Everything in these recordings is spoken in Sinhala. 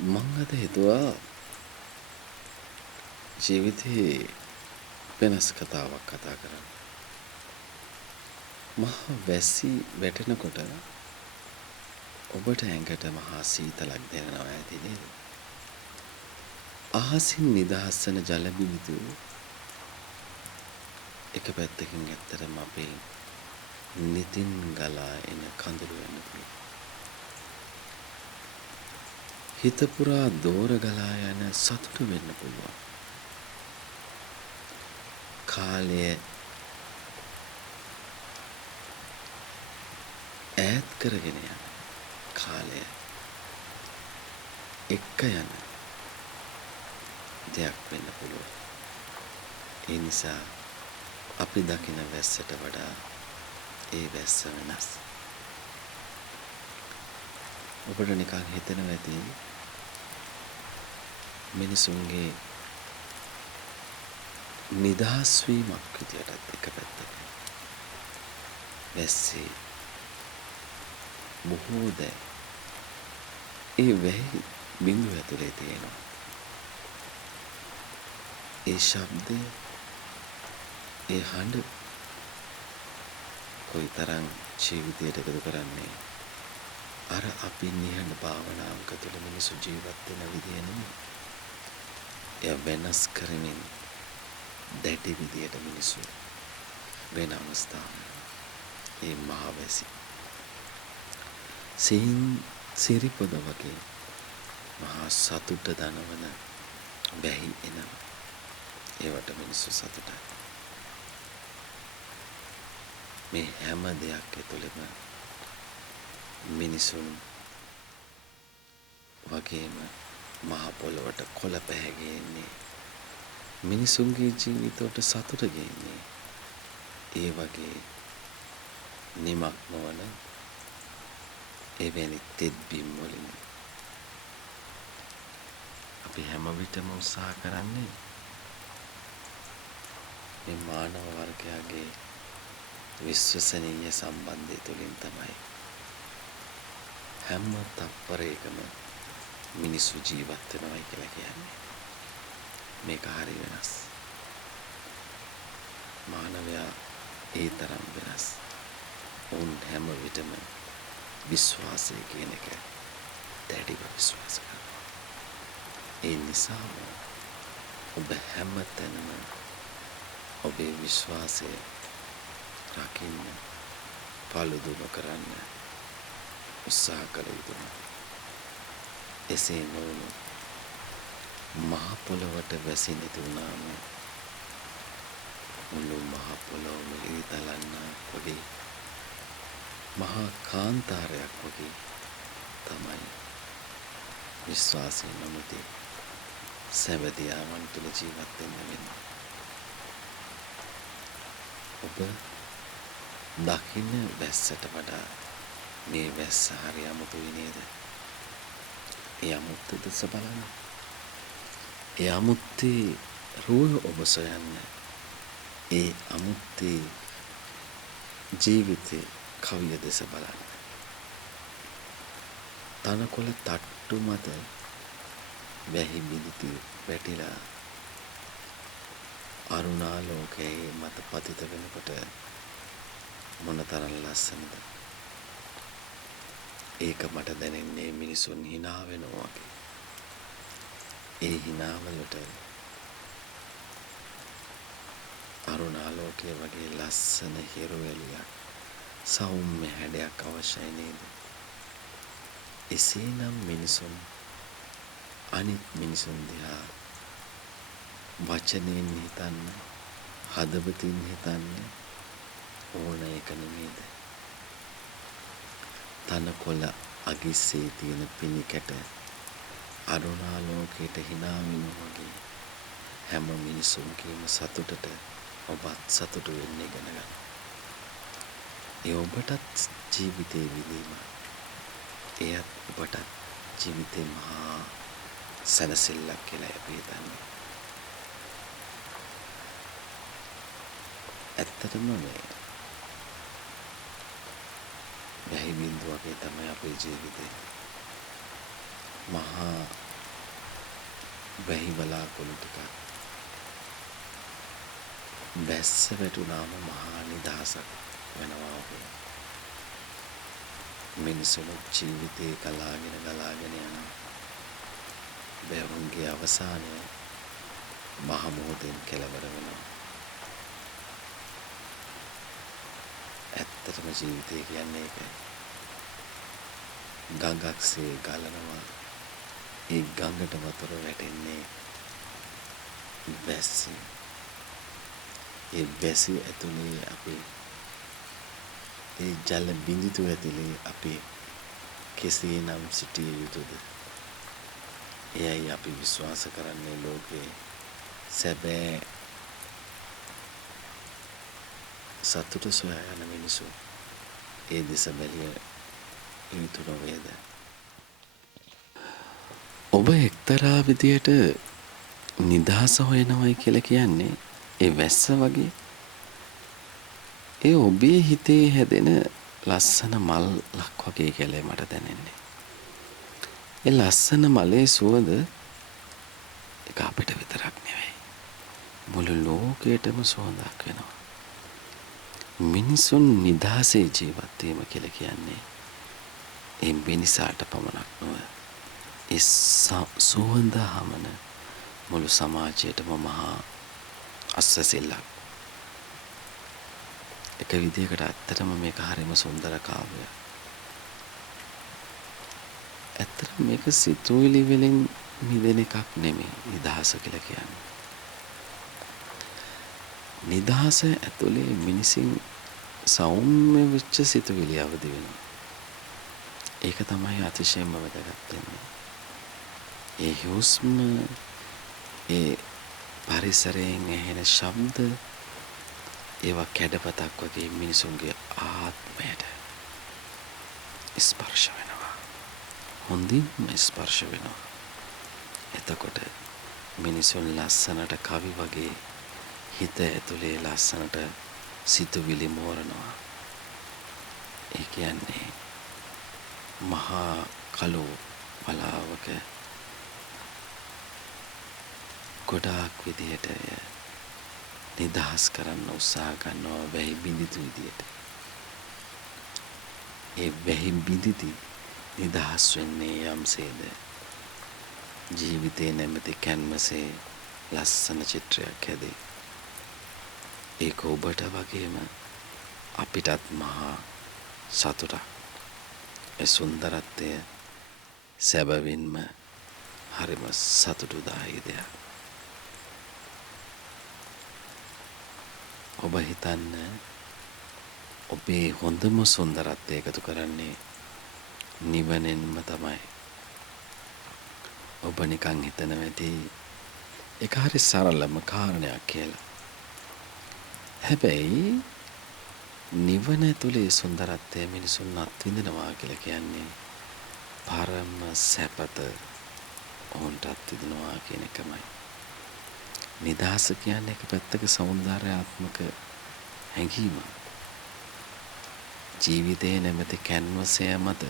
මං අද හිතුවා ජීවිතේ වෙනස් කතාවක් කතා කරන්න. මහා වැස්සි වැටෙනකොට ඔබට ඇඟට මහා සීතලක් දැනෙනවා ඇති නේද? අහසින් නිදහස් වන ජල බිඳු එක පැත්තකින් ඇත්තටම අපේ නිතින් ගලා එන කඳුළු වෙන්න පුළුවන්. හිත පුරා දෝර ගලා යන සතුට වෙන්න පුළුවන්. කාලය ඈත් කරගෙන යන කාලය එක්ක යන දෙයක් වෙන්න පුළුවන්. ඒ නිසා අපි දකින වැස්සට වඩා ඒ වැස්ස වෙනස්. ඔබට නිකන් හිතෙනවා ඇති මිනිසුන්ගේ නිදහස් වීමක් විදියටත් එක පැත්තක වැස්සේ බොහෝ දෑ ඒ වැහි බිඳුව ඇතුලේ තියෙනවා. ඒ ශබ්දය, ඒ හඬ කොයිතරම් ජීවිතයට එකතු කරන්නේ අර අපි නිහඬ භාවනාවක තුළ මිනිසු ජීවත් වෙන විදිය නෙමෙයි. එය වෙනස් කරමින් දැඩි විදියට මිනිසු වෙන අවස්ථාවක්. ඒ මහවැසි සිරිපොද වගේ මහා සතුට දනවන වැහි එනවා. ඒවට මිනිස්සු සතුටයි. මේ හැම දෙයක් ඇතුළෙම මිනිසුන් වගේම මහ පොළොවට කොළ පැහැගෙන්නේ මිනිසුන්ගේ ජීවිතවලට සතුට ගේන්නේ ඒ වගේ නිමක් නොවන එවැනි තෙත්බිම් වලින්. අපි හැම විටම උත්සාහ කරන්නේ මේ මානව වර්ගයාගේ විශ්වසනීය සම්බන්ධය තුළින් තමයි හැම තත්පරයකම මිනිස්සු ජීවත් වෙනවයි කියලා කියන්නේ. මේක හරි වෙනස්. මානවයා ඒ තරම් වෙනස්. ඔවුන් හැම විටම විශ්වාසය කියන එක දැඩිව විශ්වාස කරනවා. ඒ නිසාම ඔබ හැම තැනම ඔබේ විශ්වාසය රකින්න පළුදු නොකරන්න උත්සාහ කළ යුතුයි. එසේ නොවුනොත් මහ පොළොවට වැසි නැති වුණාම මුළු මහ පොළොවම ඉරිතලන්නක් වගේ මහා කාන්තාරයක් වගේ තමයි විශ්වාසය නොමැති සැවදියාවන් තුළ ජීවත් වෙන්න වෙන්නේ. ඔබ දකින්න වැස්සට වඩා මේ වැස්ස හරි අමුතුයි නේද? ඒ අමුත්ත දෙස බලන්න. ඒ අමුත්තේ රුව ඔබ සොයන්න. ඒ අමුත්තේ ජීවිතේ කවිය දෙස බලන්න. තනකොළ තට්ටු මත වැහි බිඳිති වැටිලා අරුණාලෝකයේ මත පතිත වෙනකොට මොනතරම් ලස්සනද? ඒක මට දැනෙන්නේ මිනිසුන් hina වෙනවා වගේ. ඒ hinaවලට අරුණාලෝකයේ වගේ ලස්සන හිරු එළියක් සෞම්‍ය හැඩයක් අවශ්‍යයි නේද? එසේනම් මිනිසුන් අනිත් මිනිසුන් දිහා වචනයෙන් හිතන්න, හදවතින් හිතන්න ඕන එක නෙමෙයිද? තනකොළ අගිස්සේ තියෙන පිණිකැට අරුණාලෝකයට hina වෙනවා වගේ හැම මිනිසුන්ගේම සතුටට ඔබත් සතුටු වෙන්න ඉගෙන ගන්න. ඒ ඔබටත් ජීවිතේ විඳීම. එයත් ඔබටත් ජීවිතේ මහා සැනසෙල්ලක් කියලා අපි හිතන්නේ. ඇත්තටම මේ වැහි බිඳුව වගේ තමයි අපේ ජීවිතේ. මහා වැහි වලාකුළු ටිකක් වැස්ස වැටුනාම මහා නිදහසක් වෙනවා වගේ. මිනිසුන් ජීවිතේ ගලාගෙන යන බැවුන්ගේ අවසානය මහ මොහොතෙන් කෙලවර වෙනවා. ඇත්තටම ජීවිතය කියන්නේ ඒකයි. ගඟක්සේ ගලනවා. ඒ ගඟට වතුර වැටෙන්නේ වැස්සෙන්. ඒ වැසි ඇතුලේ අපි ඒ ජල බිඳුතු ඇතුලේ අපි කෙසේනම් සිටිය යුතුද? එයයි අපි විශ්වාස කරන්නේ ලෝකේ සැබෑ සතුට සොයා යන මිනිසු. ඒ දෙස බැලිය යුතු නොවේද? ඔබ එක්තරා විදියට නිදහස හොයනවයි කියලා කියන්නේ ඒ වැස්ස වගේ. ඒ ඔබේ හිතේ හැදෙන ලස්සන මල්ලක් වගේ කියලා මට දැනෙන්නේ. ඒ ලස්සන මලේ සුවඳ ඒක අපිට විතරක් නෙවෙයි. මුළු ලෝකෙටම සුවඳක් වෙනවා. මිනිසුන් නිදහසේ ජීවත් වීම කියලා කියන්නේ ඒ මිනිසාට පමණක් නොවේ. ඒ සුවඳ හමන මුළු සමාජයටම මහා අස්වැසිල්ලක්. එක විදියකට ඇත්තටම මේක හරිම සුන්දර කාව්‍යයක්. ඇත්තටම මේක සිතුවිලි වලින් මිදෙන එකක් නෙමෙයි නිදහස කියලා කියන්නේ. නිදහස ඇතුලේ මිනිසින් සෞම්‍ය වෙච්ච සිතුවිලි අවදි වෙනවා. ඒක තමයි අතිශයින්ම වැදගත් වෙන්නේ. ඒ හුස්ම, ඒ පරිසරයෙන් ඇහෙන ශබ්ද, ඒවා කැඩපතක් වගේ මිනිසුන්ගේ ආත්මයට ස්පර්ශ වෙනවා. හොඳින්ම ස්පර්ශ වෙනවා. එතකොට මිනිසුන් ලස්සනට කවි වගේ හිත ඇතුලේ ලස්සනට සිතුවිලි මෝරනවා. ඒ කියන්නේ මහා කළු වලාවක ගොඩාක් විදියට නිදහස් කරන්න උත්සාහ කරනවා වැහි බිඳිතු විදියට. ඒ වැහි බිඳිති නිදහස් වෙන්නේ යම්සේද ජීවිතේ නැමැති කැන්වසේ ලස්සන චිත්‍රයක් හැදේ. ඒක ඔබට වගේම අපිටත් මහා සතුටක්. ඒ සුන්දරත්වය සැබවින්ම හරිම සතුටුදායී දෙයක්. ඔබ හිතන්න ඔබේ හොඳම සුන්දරත්වය එකතු කරන්නේ නිවනෙන්ම තමයි. ඔබ නිකන් හිතන වැඩි ඒක හරි සරලම කාරණයක් කියලා. හැබැයි නිවන තුලේ සුන්දරත්වය මිනිසුන් අත්විඳිනවා කියලා කියන්නේ පරම සැපත ඔවුන්ට අත්විඳිනවා කියන එකමයි. නිදහස කියන්නේ එක පැත්තක සෞන්දර්යාත්මක හැඟීම. ජීවිතේ නැමැති කැන්වසය මත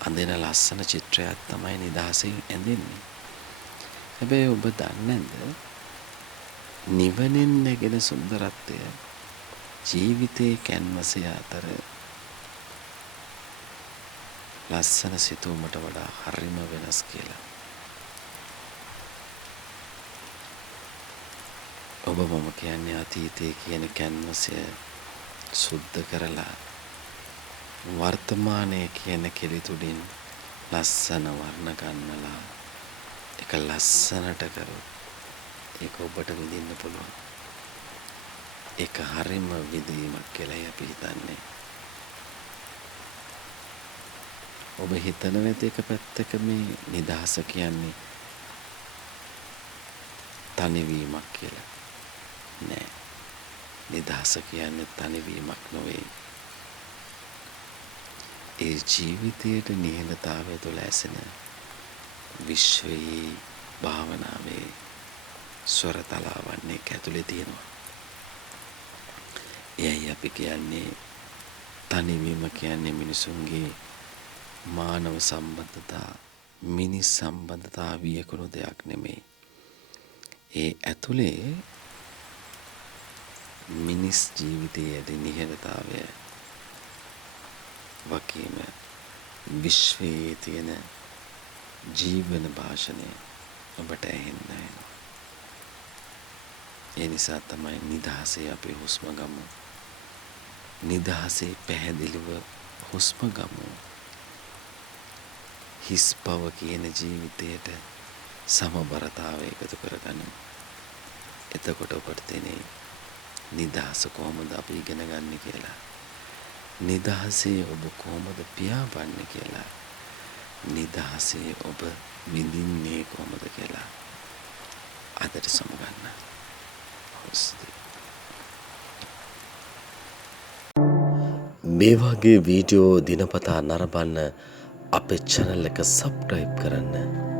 අඳින ලස්සන චිත්‍රයක් තමයි නිදහසෙන් ඇඳෙන්නේ. හැබැයි ඔබ දන්නේ නැද්ද? නිවනෙන් නැගෙන සුන්දරත්වය ජීවිතේ කැන්වසය අතර ලස්සන සිතුවමට වඩා හරිම වෙනස් කියලා. ඔබ මම කියන්නේ අතීතයේ කියන කැන්වසය සුද්ධ කරලා වර්තමානයේ කියන කෙලිතුඩින් ලස්සන වර්ණ ගන්නලා ඒක ලස්සනට කරොත් ඒක ඔබට විඳින්න පුළුවන්. ඒක හරිම විඳීමක් කියලා අපි හිතන්නේ. ඔබ හිතන නැති එක පැත්තක මේ නිදහස කියන්නේ තනිවීමක් කියලා. නෑ. නිදහස කියන්නේ තනිවීමක් නොවේ. ඒ ජීවිතයට නිහඬතාවය තුළ ඇසෙන විශ්වයේ භාවනාවේ ස්වර තලාවන් එක ඇතුලේ තියෙනවා. එයයි අපි කියන්නේ තනිවීම කියන්නේ මිනිසුන්ගේ මානව සම්බන්ධතා මිනිස් සම්බන්ධතා වියකුණු දෙයක් නෙමෙයි. ඒ ඇතුලේ මිනිස් ජීවිතයේ ඇති නිහඬතාවය වගේම විශ්වයේ තියෙන ජීවන භාෂණය ඔබට ඇහෙන්නේ. ඒ නිසා තමයි නිදහසේ අපි හුස්ම ගමු. නිදහසේ පැහැදිලිව හුස්ම ගමු. හිස් බව කියන ජීවිතයට සමබරතාවය එකතු කරගනිමු. එතකොට ඔබට තේනේ නිදහස කොහොමද අපි ඉගෙන ගන්න කියලා. නිදහසේ ඔබ කොහොමද පියාඹන්නේ කියලා. නිදහසේ ඔබ විඳින්නේ කොහොමද කියලා. අදට සමුගන්න. මේ වගේ වීඩියෝ දිනපතා නරඹන්න අපේ channel එක subscribe කරන්න.